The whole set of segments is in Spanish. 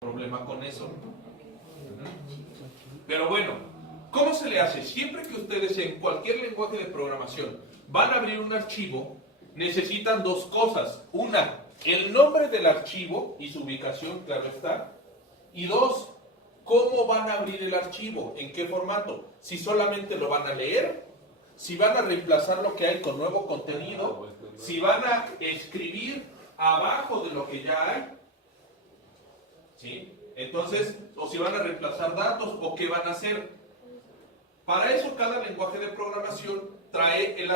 problema con eso. Pero bueno, ¿cómo se le hace? Siempre que ustedes en cualquier lenguaje de programación van a abrir un archivo, necesitan dos cosas. Una, el nombre del archivo y su ubicación, claro está. Y dos, ¿cómo van a abrir el archivo? ¿En qué formato? Si solamente lo van a leer, si van a reemplazar lo que hay con nuevo contenido, si van a escribir abajo de lo que ya hay, ¿sí? Entonces, o si van a reemplazar datos, o qué van a hacer. Para eso, cada lenguaje de programación trae el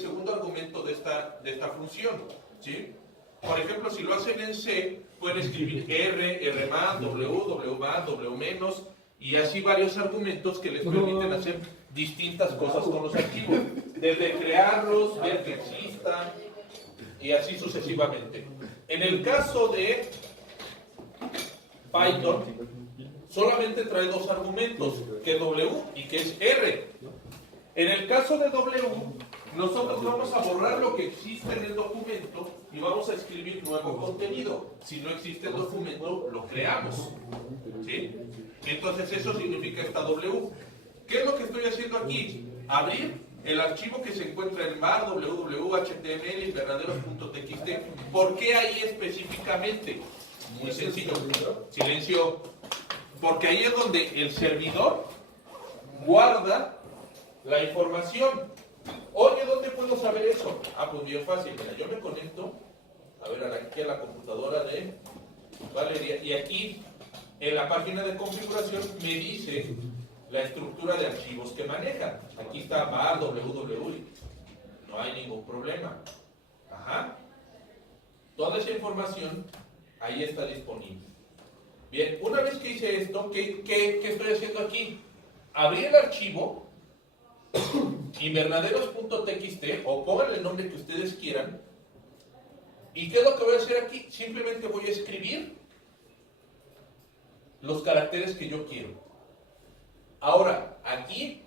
segundo argumento de esta función, ¿sí? Por ejemplo, si lo hacen en C, pueden escribir R, R+, W más, W menos, y así varios argumentos que les permiten hacer distintas cosas con los archivos. Desde crearlos, ver que existan, y así sucesivamente. En el caso de Python, solamente trae dos argumentos, que es W y que es R. En el caso de W, nosotros vamos a borrar lo que existe en el documento y vamos a escribir nuevo contenido. Si no existe el documento, lo creamos, ¿sí? Entonces eso significa esta W. ¿Qué es lo que estoy haciendo aquí? Abrir el archivo que se encuentra en var, www, html, invernaderos.txt. ¿Por qué ahí específicamente? Muy sencillo. Silencio. Porque ahí es donde el servidor guarda la información. Oye, ¿dónde puedo saber eso? Ah, pues bien fácil. Mira, yo me conecto, a ver, aquí a la computadora de Valeria, y aquí, en la página de configuración, me dice la estructura de archivos que maneja. Aquí está var, www, no hay ningún problema. Ajá. Toda esa información ahí está disponible. Bien, una vez que hice esto, ¿qué estoy haciendo aquí? Abrí el archivo invernaderos.txt, o pónganle el nombre que ustedes quieran. ¿Y qué es lo que voy a hacer aquí? Simplemente voy a escribir los caracteres que yo quiero. Ahora, aquí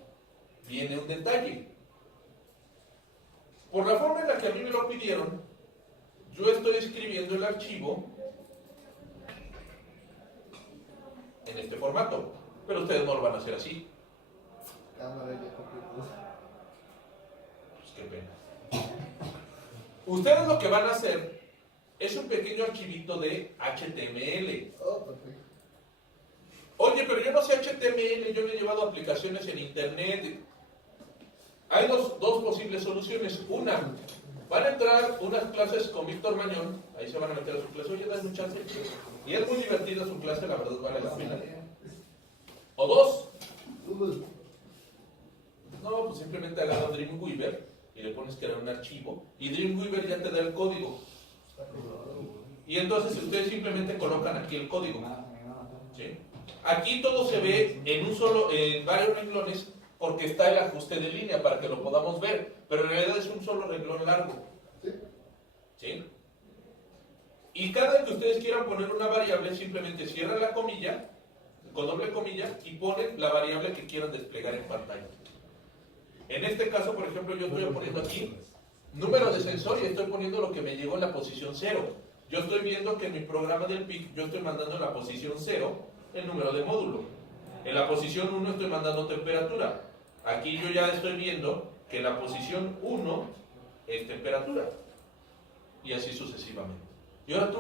viene un detalle. Por la forma en la que a mí me lo pidieron, yo estoy escribiendo el archivo en este formato, pero ustedes no lo van a hacer así. Pues qué pena. Ustedes lo que van a hacer es un pequeño archivito de HTML. Oye, pero yo no sé HTML, yo no he llevado aplicaciones en internet. Hay dos posibles soluciones. Una, van a entrar unas clases con Víctor Mañón, ahí se van a meter a su clase. Oye, dame un chance. Y es muy divertida su clase, la verdad vale la pena. O dos, no, pues simplemente agarra Dreamweaver y le pones crear un archivo y Dreamweaver ya te da el código. Y entonces ustedes simplemente colocan aquí el código, ¿sí? Aquí todo se ve en varios renglones porque está el ajuste de línea para que lo podamos ver, pero en realidad es un solo renglón largo, ¿sí? Y cada vez que ustedes quieran poner una variable, simplemente cierran la comilla, con doble comilla, y ponen la variable que quieran desplegar en pantalla. En este caso, por ejemplo, yo estoy poniendo aquí número de sensor y estoy poniendo lo que me llegó en la posición 0. Yo estoy viendo que en mi programa del PIC yo estoy mandando en la posición 0 el número de módulo. En la posición 1 estoy mandando temperatura. Aquí yo ya estoy viendo que en la posición 1 es temperatura. Y así sucesivamente. ¿Y ahora tú?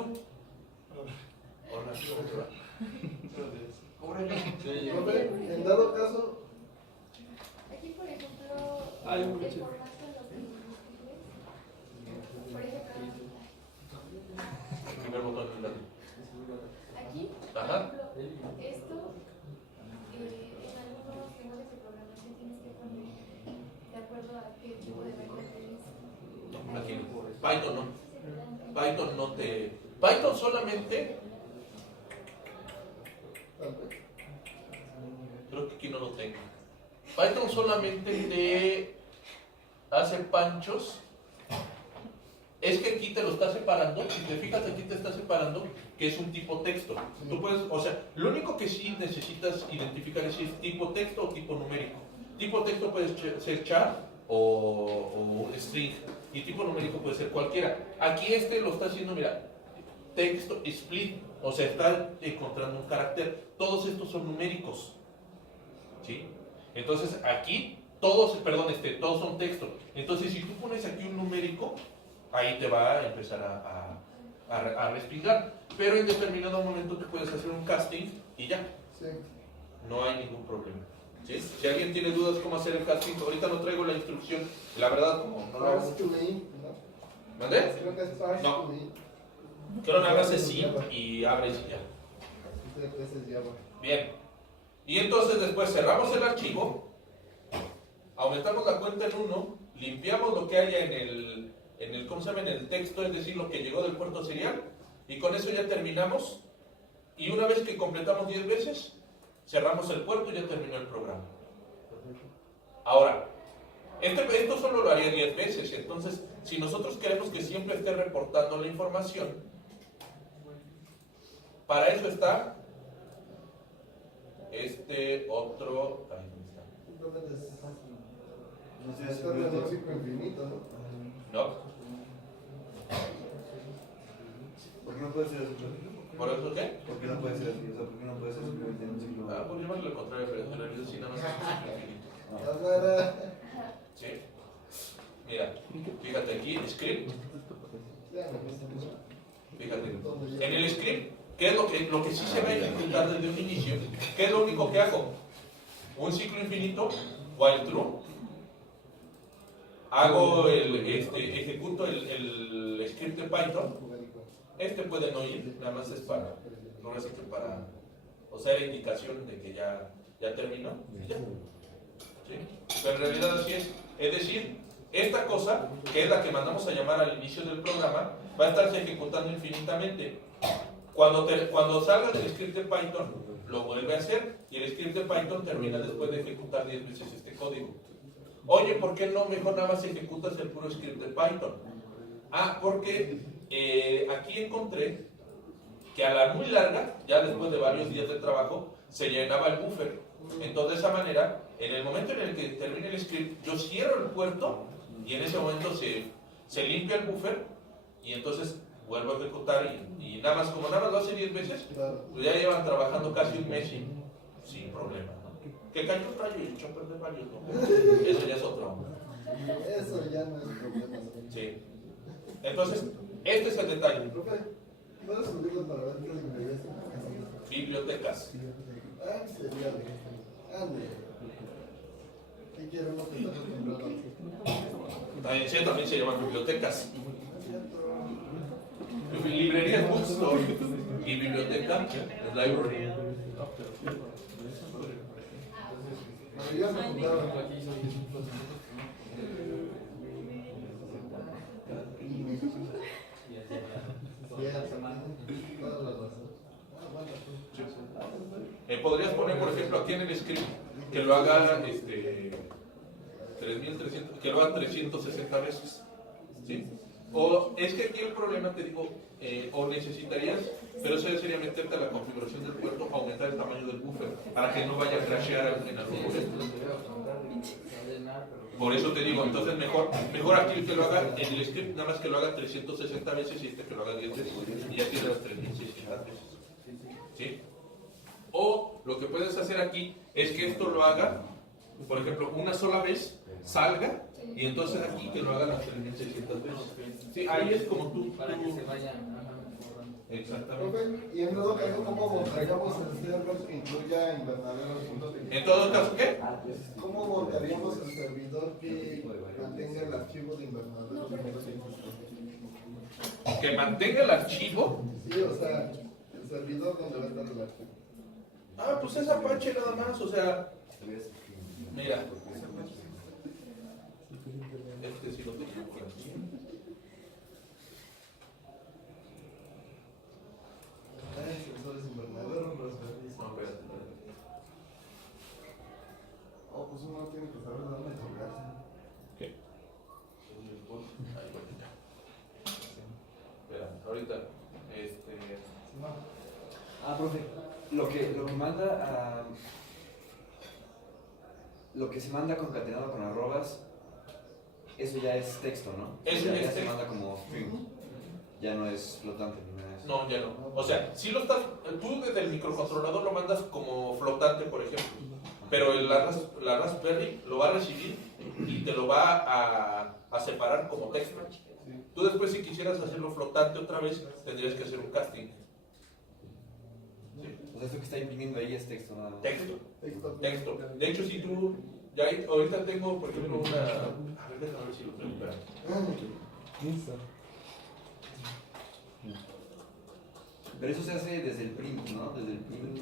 Hola, ¿cómo te va? En dado caso, aquí por ejemplo, hay el mucho. formato de los múltiples, por ejemplo, El primer botón de la... aquí, por Ajá. ejemplo, esto, en algunos lenguajes de programación tienes que poner de acuerdo a qué tipo de variable es. Aquí no. Python no. Python no te... Python solamente... Creo que aquí no lo tengo. Python solamente te hace panchos. Es que aquí te lo está separando. Si te fijas, aquí te está separando que es un tipo texto. Tú puedes, o sea, lo único que sí necesitas identificar es si es tipo texto o tipo numérico. Tipo texto puede ser char o string. Y tipo numérico puede ser cualquiera. Aquí lo está haciendo, mira, texto split, o sea, está encontrando un carácter. Todos estos son numéricos, ¿sí? Entonces aquí todos son texto. Entonces si tú pones aquí un numérico, ahí te va a empezar a respingar. Pero en determinado momento tú puedes hacer un casting y ya. Sí. No hay ningún problema. ¿Sí? Si alguien tiene dudas cómo hacer el casting, ahorita no traigo la instrucción. La verdad, como no lo hago First to mucho. me, ¿no? ¿Mandé? Creo que es first No. to me. Que no hagas así y abres y ya. Ese es Java. Bien. Y entonces después cerramos el archivo, aumentamos la cuenta en 1, limpiamos lo que haya en el ¿cómo se llama? En el texto, es decir, lo que llegó del puerto serial, y con eso ya terminamos. Y una vez que completamos 10 veces, cerramos el puerto y ya terminó el programa. Ahora, esto solo lo haría 10 veces, entonces si nosotros queremos que siempre esté reportando la información, para eso está este otro... Ahí está. Simplemente es No sé, está en un ciclo infinito, ¿no? ¿No? ¿Por qué no puede ser así? ¿Por eso qué? ¿Por qué no puede ser así? O sea, ¿por qué no puede ser simplemente en un ciclo? Ah, por llamarlo lo contrario, pero en realidad sí nada más es un ciclo infinito. Ahora, ¿Sí? Mira, fíjate aquí, script, ya me puse mucho. fíjate. En el script, ¿qué es lo que sí se va a ejecutar desde un inicio? ¿Qué es lo único que hago? Un ciclo infinito, while true. Hago ejecuto el script de Python. Este puede no ir, nada más es para, o sea, la indicación de que ya terminó. Y ya. ¿Sí? Pero en realidad así es. Es decir, esta cosa, que es la que mandamos a llamar al inicio del programa, va a estarse ejecutando infinitamente. Cuando salga del script de Python, lo vuelve a hacer y el script de Python termina después de ejecutar 10 veces este código. Oye, ¿por qué no mejor nada más ejecutas el puro script de Python? Ah, porque aquí encontré que a la muy larga, ya después de varios días de trabajo, se llenaba el buffer. Entonces de esa manera, en el momento en el que termine el script, yo cierro el puerto y en ese momento se limpia el buffer y entonces vuelvo a ejecutar y nada más, como nada más lo hace 10 veces, pues ya llevan trabajando casi un mes sin problema, ¿no? Que cayó un rayo y echó a perder varios, ¿no? Eso ya es otro. Eso ya no es problema. Sí. Entonces, este es el detalle. Profe, ¿puedes subirlo para ver qué es lo que ves? Bibliotecas. Ah, sería de... Ande. ¿Qué quiero? No te estás acostumbrado. Sí, también se llaman bibliotecas. Librería es bookstore y biblioteca es library. Me habías apuntado. Podrías poner, por ejemplo, aquí en el script que lo haga 3.300, que lo haga 360 veces. ¿Sí? O es que aquí el problema, te digo, o necesitarías, pero eso sería meterte a la configuración del puerto, aumentar el tamaño del buffer para que no vaya a crashear en algún momento. Por eso te digo, entonces mejor aquí que lo haga en el script, nada más que lo haga 360 veces y que lo haga 10 veces y ya tienes las 3.600 veces. ¿Sí? O lo que puedes hacer aquí es que esto lo haga, por ejemplo, una sola vez, salga y entonces aquí que lo haga las 3.600 veces. Sí, ahí es como tú. Para que se vayan. Exactamente. Profe, y en todo caso, ¿cómo montaríamos el server que incluya invernaderos? En todo caso, ¿qué? ¿Cómo montaríamos el servidor que mantenga el archivo de invernaderos? Que mantenga el archivo. Sí, o sea, el servidor donde va a estar el archivo. Ah, pues es Apache nada más, o sea. Mira. Este sí lo tengo por aquí. Sensores invernaderos, Raspberry. No, espérate. Oh, pues uno tiene que saber dónde tocarse. ¿Qué? Ahí voy ya. Espera, ahorita. Profe, lo que manda lo que se manda concatenado con arrobas, eso ya es texto, ¿no? Eso ya es se texto. manda como string. Ya no es flotante ni nada de eso. No, ya no. O sea, si lo estás, tú desde el microcontrolador lo mandas como flotante, por ejemplo, pero la Raspberry lo va a recibir y te lo va a separar como texto. Tú después, si quisieras hacerlo flotante otra vez, tendrías que hacer un casting. Sí. O sea, esto que está imprimiendo ahí es texto, nada más. Texto. Texto. Texto. De hecho, si tú, ya ahorita tengo, por ejemplo, una, a ver, déjame ver si lo tengo, espera. Pero eso se hace desde el print, ¿no? Desde el print.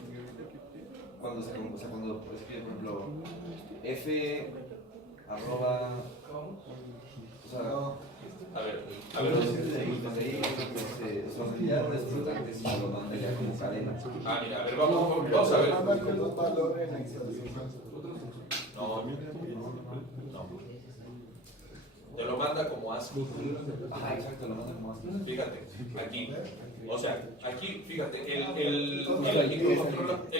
Cuando se, o sea, cuando escribes, por ejemplo, F arroba. O sea, No. A ver, desde ahí son ya flotantes y se lo mandan ya como cadena. mira, a ver, vamos a ver. Manda con los valores en Excel. No. Te lo manda como ASCII. Ajá, exacto, lo mandan como así. Fíjate, aquí. O sea, aquí, fíjate, el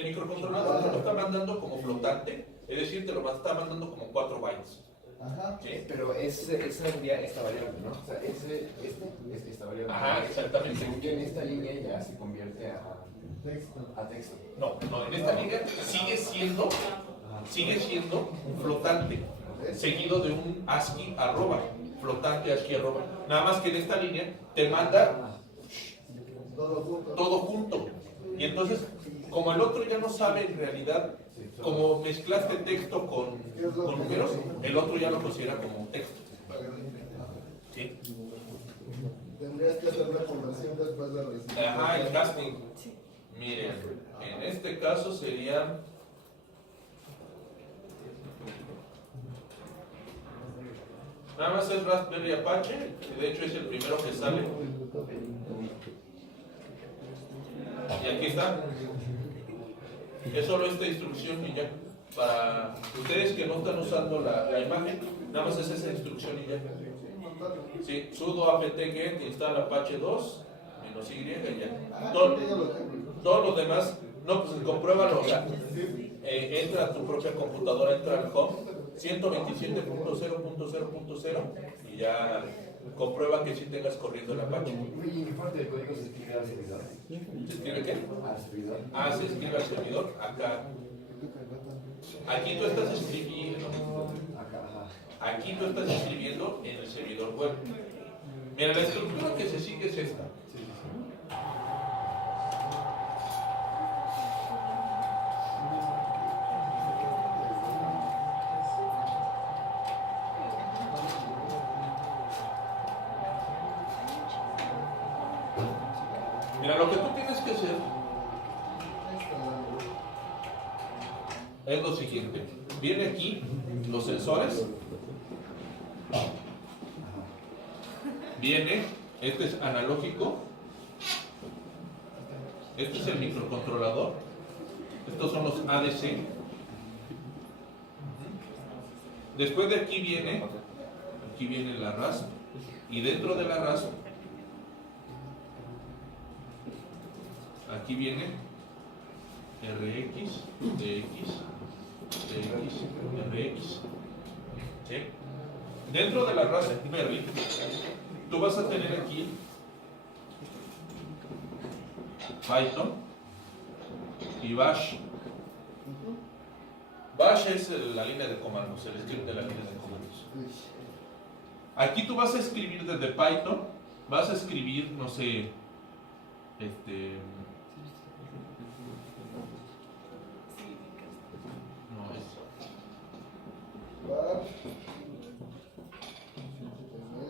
microcontrolador te lo está mandando como flotante, es decir, te lo está mandando como 4 bytes. Ajá. ¿Sí? Pero esa sería esta variable, ¿no? O sea, esta variable. Ajá, exactamente. Según yo, en esta línea ya se convierte Texto. a texto. No, en esta línea sigue siendo un flotante, seguido de un ASCII arroba, flotante ASCII arroba. Nada más que en esta línea te manda Todo junto. todo junto. Y entonces, como el otro ya no sabe en realidad, como mezclaste texto con números, el otro ya lo considera como texto. ¿Sí? Tendrías que hacer la conversión después de recibir. Ajá, el casting. Miren, en este caso sería. Nada más es Raspberry Apache, y de hecho es el primero que sale. Y aquí está. Es solo esta instrucción y ya. Para ustedes que no están usando la imagen, nada más es esa instrucción y ya. Sí, sudo apt-get instala Apache 2 -y y ya. Todos los demás, no, pues compruébalo. O sea, entra a tu propia computadora, entra al home 127.0.0.0 y ya comprueba que sí tengas corriendo el Apache. ¿Y qué parte del código se escribe al servidor? ¿Se escribe qué? Al servidor. Se escribe al servidor, acá. Aquí tú estás escribiendo. Acá, ajá. Aquí tú estás escribiendo en el servidor web. Mira, la estructura que se sigue es esta. Mira, lo que tú tienes que hacer es lo siguiente. Viene aquí los sensores. Viene, este es analógico. Este es el microcontrolador. Estos son los ADC. Después de aquí viene la RASP. Y dentro de la RASP, aquí viene RX, DX, DX, RX. ¿Sí? Dentro de la Raspberry, tú vas a tener aquí Python y Bash. Bash es la línea de comandos, el script de la línea de comandos. Aquí tú vas a escribir desde Python, vas a escribir, no sé,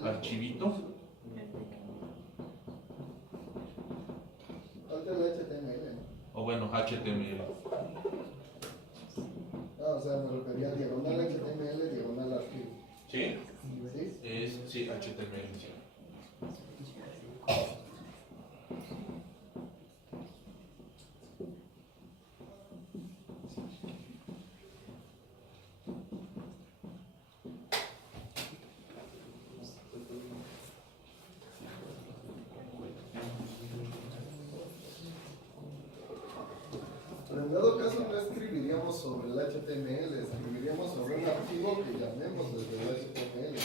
archivito. O bueno, HTML. O sea, me refería a diagonal HTML, diagonal archivo. ¿Sí? ¿Sí? Sí, HTML. Sí. Pero en dado caso no escribiríamos sobre el HTML, escribiríamos sobre un archivo que llamemos desde el HTML.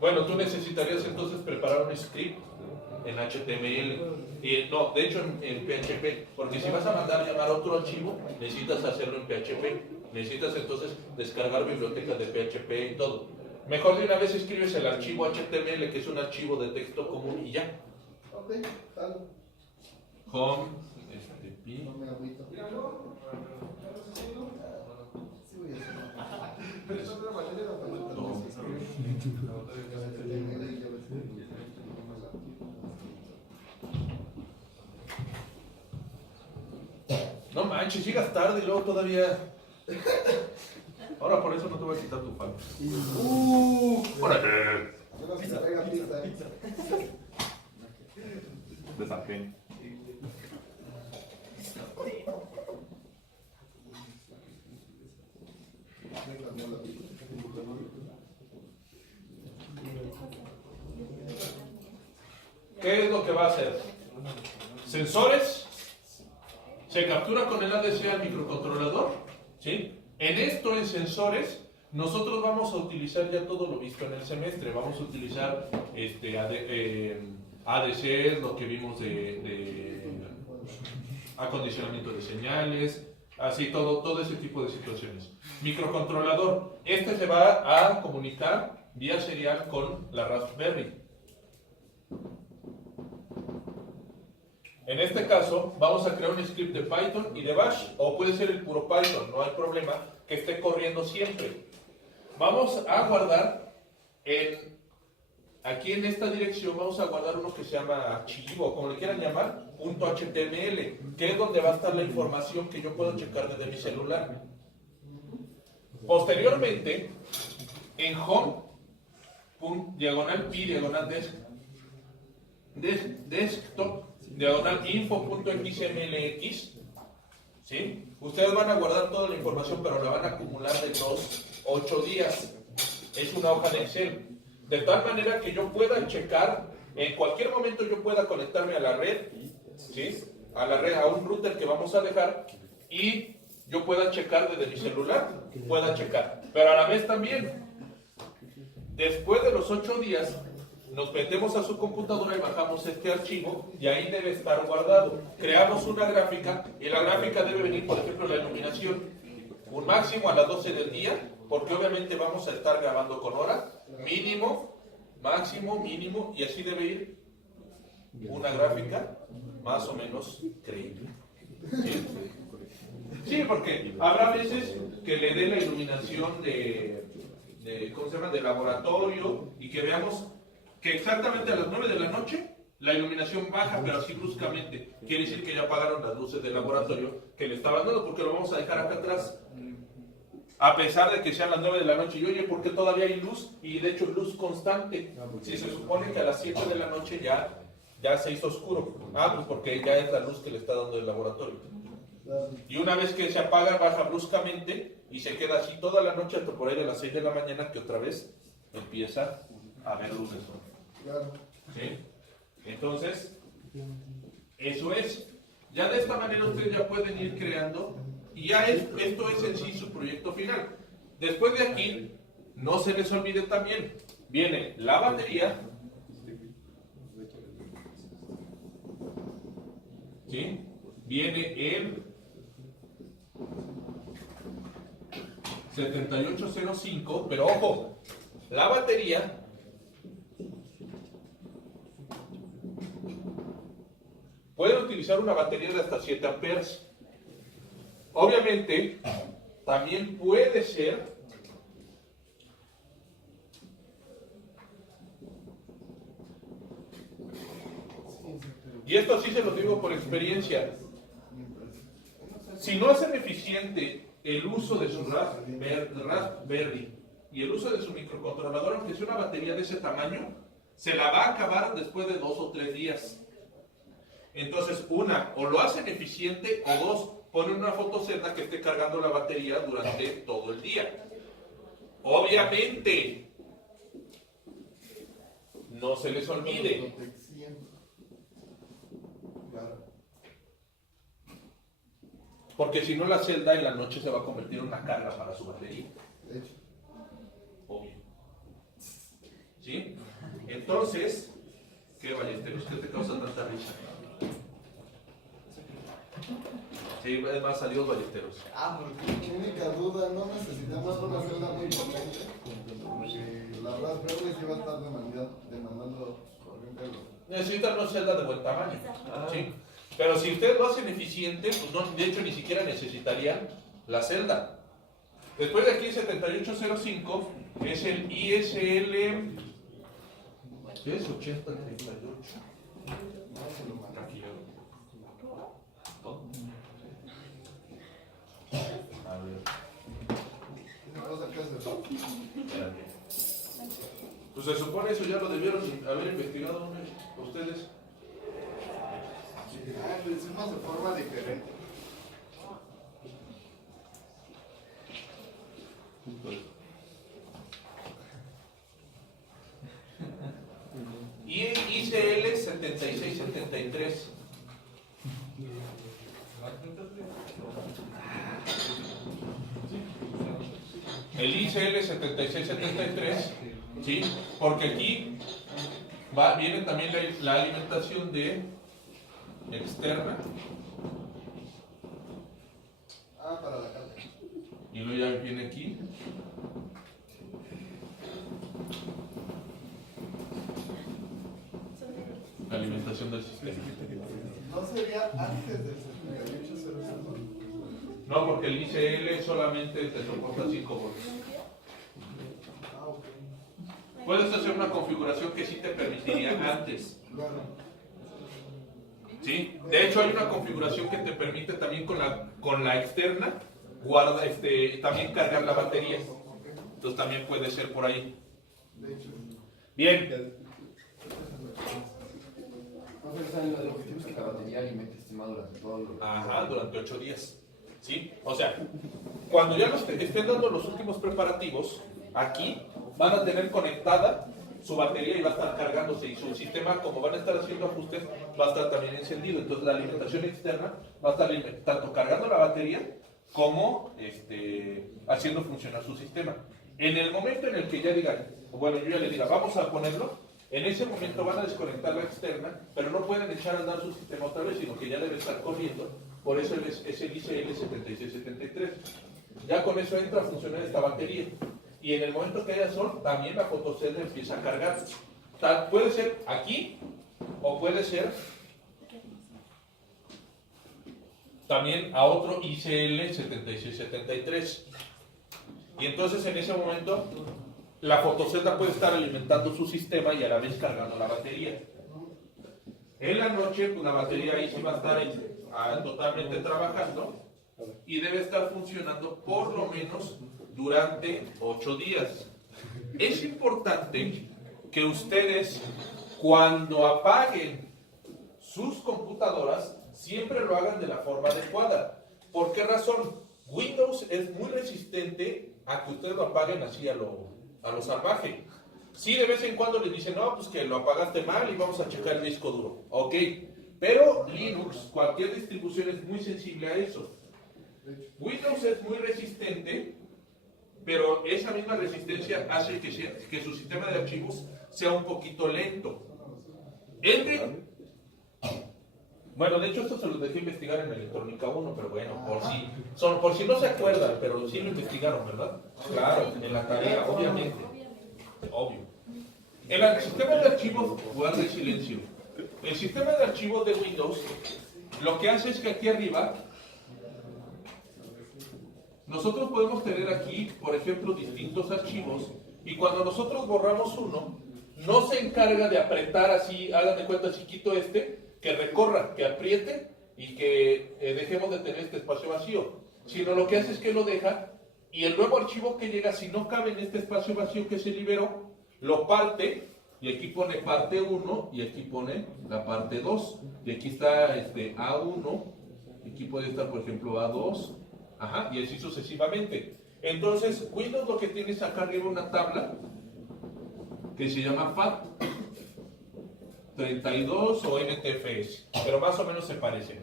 Bueno, tú necesitarías entonces preparar un script en HTML No, de hecho en PHP, porque si vas a mandar llamar a otro archivo, necesitas hacerlo en PHP. Necesitas entonces descargar bibliotecas de PHP y todo. Mejor de una vez escribes el archivo HTML, que es un archivo de texto común y ya. Ok, jalo. Home, No me agüito. Sí, voy a hacer. Pero eso es una manera para yo también escribir. HTML y JavaScript. no manches, llegas tarde y luego todavía. Ahora por eso no te voy a quitar tu pan. ¡Órale! Yo no sé si traiga pista, Desafío. ¿Qué es lo que va a hacer? Sensores. Se captura con el ADC al microcontrolador. ¿Sí? En esto, en sensores, nosotros vamos a utilizar ya todo lo visto en el semestre. Vamos a utilizar ADC, lo que vimos de acondicionamiento de señales, así todo ese tipo de situaciones. Microcontrolador. Este se va a comunicar vía serial con la Raspberry. En este caso, vamos a crear un script de Python y de Bash, o puede ser el puro Python, no hay problema, que esté corriendo siempre. Vamos a guardar, aquí en esta dirección, vamos a guardar uno que se llama archivo, como le quieran llamar, .html, que es donde va a estar la información que yo puedo checar desde mi celular. Posteriormente, en home, diagonal pi, diagonal desktop, diagonal info.xmlx, ¿sí? Ustedes van a guardar toda la información, pero la van a acumular de 8 días. Es una hoja de Excel. De tal manera que yo pueda checar, en cualquier momento yo pueda conectarme a la red, ¿sí? A la red, a un router que vamos a dejar, y yo pueda checar desde mi celular, pueda checar. Pero a la vez también, después de los 8 días, nos metemos a su computadora y bajamos este archivo y ahí debe estar guardado. Creamos una gráfica y la gráfica debe venir, por ejemplo, la iluminación. Un máximo a las 12 del día, porque obviamente vamos a estar grabando con hora, mínimo, máximo, mínimo, y así debe ir una gráfica más o menos creíble. ¿Sí? Sí, porque habrá veces que le dé la iluminación ¿cómo se llama?, de laboratorio y que veamos que exactamente a las 9 de la noche la iluminación baja, pero así bruscamente. Quiere decir que ya apagaron las luces del laboratorio que le estaban dando, porque lo vamos a dejar acá atrás. A pesar de que sean las 9 de la noche, y oye, ¿por qué todavía hay luz? Y de hecho luz constante. Si se supone que a las 7 de la noche ya se hizo oscuro. Pues porque ya es la luz que le está dando el laboratorio. Y una vez que se apaga, baja bruscamente y se queda así toda la noche hasta por ahí de las 6 de la mañana, que otra vez empieza a ver luces. ¿Sí? Entonces, eso es. Ya de esta manera ustedes ya pueden ir creando, y ya esto es en sí su proyecto final. Después de aquí, no se les olvide también, viene la batería, ¿sí? Viene el 7805, pero ojo, la batería pueden utilizar una batería de hasta 7 amperes. Obviamente, también puede ser y esto sí se lo digo por experiencia, si no hacen eficiente el uso de su Raspberry y el uso de su microcontrolador, aunque sea una batería de ese tamaño, se la va a acabar después de 2 o 3 días. Entonces, o lo hacen eficiente, o 2, ponen una fotocelda que esté cargando la batería durante todo el día. Obviamente, no se les olvide. Porque si no, la celda en la noche se va a convertir en una carga para su batería. Obvio. ¿Sí? Entonces, ¿qué Ballesteros? ¿Qué te causa tanta risa? Sí, además salió ballesteros. Mi única duda, no necesitamos una celda muy potente, porque la Raspberry sí va a estar demandando corriente. Necesitan una celda de buen tamaño. ¿Sí? Pero si ustedes lo hacen eficiente, pues no, de hecho ni siquiera necesitarían la celda. Después de aquí 7805 es el ISL. ¿Qué es 8038? Aquí. A ver. Espérate. Pues se supone eso ya lo debieron haber investigado ustedes. Lo hicimos de forma diferente. Y el ICL 7673. El ICL 7673, ¿sí? Porque aquí viene también la alimentación de externa. Para la carga. Y luego ya viene aquí. La alimentación del sistema. ¿No sería antes del 7805? No, porque el ICL solamente te soporta 5 voltios. Ok. Puedes hacer una configuración que sí te permitiría antes. Claro. ¿Sí? De hecho, hay una configuración que te permite también con la externa también cargar la batería. Entonces también puede ser por ahí. Bien. El objetivo es que la batería alimente el sistema durante todo el... Ajá, durante 8 días. ¿Sí? O sea, cuando ya estén dando los últimos preparativos, aquí van a tener conectada su batería y va a estar cargándose, y su sistema, como van a estar haciendo ajustes, va a estar también encendido. Entonces la alimentación externa va a estar tanto cargando la batería como haciendo funcionar su sistema. En el momento en el que ya digan, bueno, yo ya les diga, vamos a ponerlo, en ese momento van a desconectar la externa, pero no pueden echar a andar su sistema otra vez, sino que ya debe estar corriendo. Por eso es el ICL 7673. Ya con eso entra a funcionar esta batería. Y en el momento que haya sol, también la fotocelda empieza a cargar. Puede ser aquí, o puede ser también a otro ICL 7673. Y entonces en ese momento la fotocelda puede estar alimentando su sistema y a la vez cargando la batería. En la noche, pues la batería ahí sí va a estar totalmente trabajando y debe estar funcionando por lo menos durante 8 días. Es importante que ustedes, cuando apaguen sus computadoras, siempre lo hagan de la forma adecuada. ¿Por qué razón? Windows es muy resistente a que ustedes lo apaguen así a lo salvaje. Sí, de vez en cuando les dicen, no, pues que lo apagaste mal y vamos a checar el disco duro. Ok, pero Linux, cualquier distribución es muy sensible a eso. Windows es muy resistente, pero esa misma resistencia hace que su sistema de archivos sea un poquito lento. Bueno, de hecho esto se los dejé investigar en Electrónica 1, pero bueno, por si no se acuerdan, pero sí lo investigaron, ¿verdad? Claro, en la tarea, obviamente. Obvio. El sistema de archivos, guarde silencio. El sistema de archivos de Windows, lo que hace es que aquí arriba, nosotros podemos tener aquí, por ejemplo, distintos archivos, y cuando nosotros borramos uno, no se encarga de apretar así, hagan de cuenta chiquito que recorra, que apriete y que dejemos de tener este espacio vacío, sino lo que hace es que lo deja y el nuevo archivo que llega, si no cabe en este espacio vacío que se liberó, lo parte y aquí pone parte 1 y aquí pone la parte 2 y aquí está A1 y aquí puede estar por ejemplo A2, ajá, y así sucesivamente. Entonces Windows lo que tiene es acá arriba una tabla que se llama FAT 32 o NTFS, pero más o menos se parecen.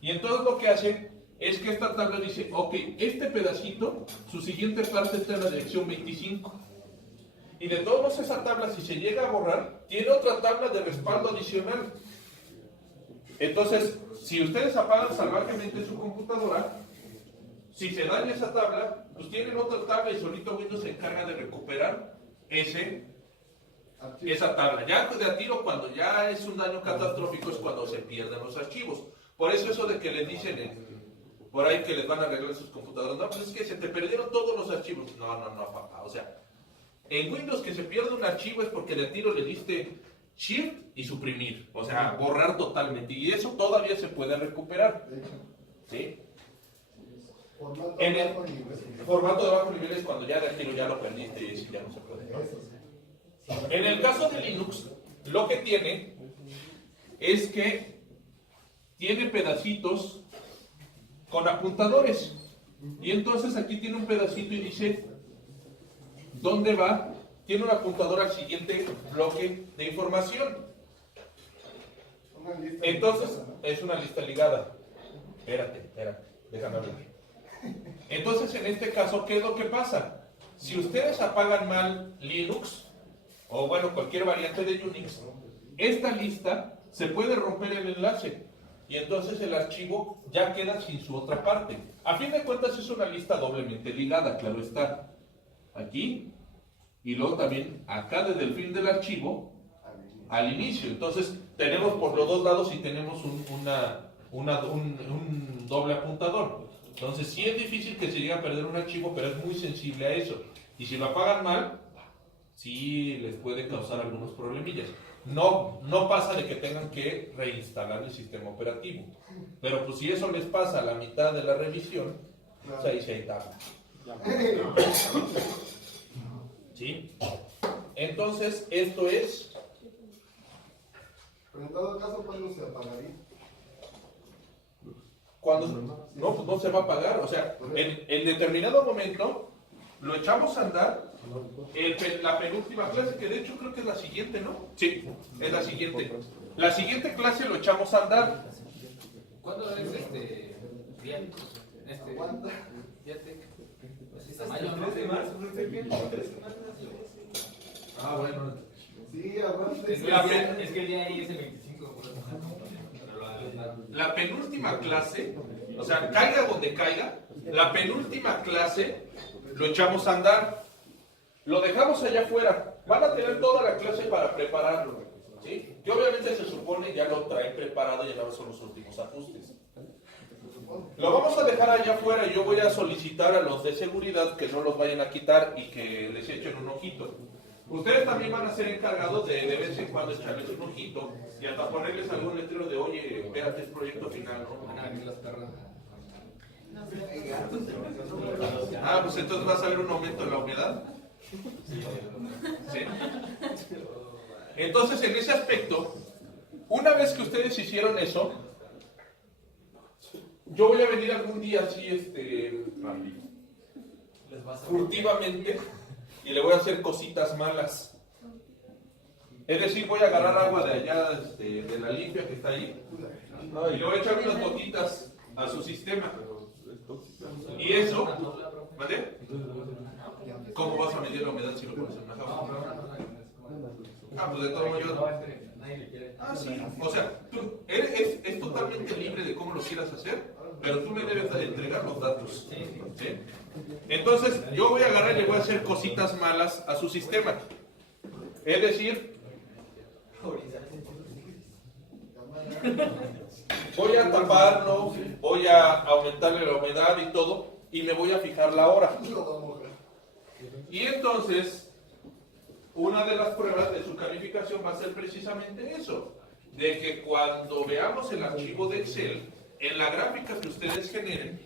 Y entonces lo que hace es que esta tabla dice, ok, este pedacito, su siguiente parte está en la dirección 25. Y de todos modos esa tabla, si se llega a borrar, tiene otra tabla de respaldo adicional. Entonces, si ustedes apagan salvajemente su computadora, si se daña esa tabla, pues tienen otra tabla y solito Windows se encarga de recuperar esa tabla. Ya de a tiro, cuando ya es un daño catastrófico, es cuando se pierden los archivos. Por eso de que les dicen por ahí que les van a arreglar sus computadoras, no, pues es que se te perdieron todos los archivos. No, papá. O sea, en Windows que se pierde un archivo es porque de a tiro le diste Shift y suprimir. O sea, borrar totalmente. Y eso todavía se puede recuperar. ¿Sí? En el formato de bajo nivel es cuando ya de tiro ya lo perdiste y eso ya no se puede. En el caso de Linux, lo que tiene es que tiene pedacitos con apuntadores. Y entonces aquí tiene un pedacito y dice ¿dónde va? Tiene un apuntador al siguiente bloque de información. Entonces, es una lista ligada. Espérate, déjame hablar. Entonces, en este caso, ¿qué es lo que pasa? Si ustedes apagan mal Linux, o bueno, cualquier variante de Unix, esta lista se puede romper el enlace, y entonces el archivo ya queda sin su otra parte. A fin de cuentas, es una lista doblemente ligada, claro está. Aquí, y luego también acá desde el fin del archivo, al inicio. Entonces, tenemos por los dos lados y tenemos un doble apuntador. Entonces sí es difícil que se llegue a perder un archivo, pero es muy sensible a eso. Y si lo apagan mal, sí les puede causar algunos problemillas. No pasa de que tengan que reinstalar el sistema operativo. Pero pues si eso les pasa a la mitad de la revisión, pues ahí se está. ¿Sí? Entonces, esto es... Pero en todo caso, ¿cuándo se apagaría? Cuando no, pues no se va a apagar. O sea, en determinado momento lo echamos a andar. La penúltima clase, que de hecho creo que es la siguiente, ¿no? Sí, es la siguiente. La siguiente clase lo echamos a andar. ¿Cuándo es día? ¿Aguanta? Mayo, ¿no? 3 de marzo, no sé qué. Ah, bueno. Sí, aguanta. Es que el día ahí es el 25. La penúltima clase, o sea, caiga donde caiga, la penúltima clase lo echamos a andar. Lo dejamos allá afuera. Van a tener toda la clase para prepararlo, ¿sí? Que obviamente se supone ya lo traen preparado y ya nada más son los últimos ajustes. Lo vamos a dejar allá afuera y yo voy a solicitar a los de seguridad que no los vayan a quitar y que les echen un ojito. Ustedes también van a ser encargados de vez en cuando echarles un ojito y hasta ponerles algún letrero de oye, espérate, es proyecto final, ¿no? Van a venir las perras. Ah, pues entonces vas a ver un aumento en la humedad. ¿Sí? Entonces, en ese aspecto, una vez que ustedes hicieron eso, yo voy a venir algún día así, furtivamente, y le voy a hacer cositas malas. Es decir, voy a agarrar agua de allá, de la limpia que está ahí, y le voy a echar unas gotitas a su sistema. Y eso, ¿vale? ¿Cómo vas a medir la humedad si lo pones en una jaula? Ah, pues de todo modo Ah, sí. O sea, tú es totalmente libre de cómo lo quieras hacer, pero tú me debes de entregar los datos. ¿Sí? Entonces, yo voy a agarrar y le voy a hacer cositas malas a su sistema. Es decir, voy a taparlo, voy a aumentarle la humedad y todo, y me voy a fijar la hora. Y entonces, una de las pruebas de su calificación va a ser precisamente eso, de que cuando veamos el archivo de Excel, en la gráfica que ustedes generen,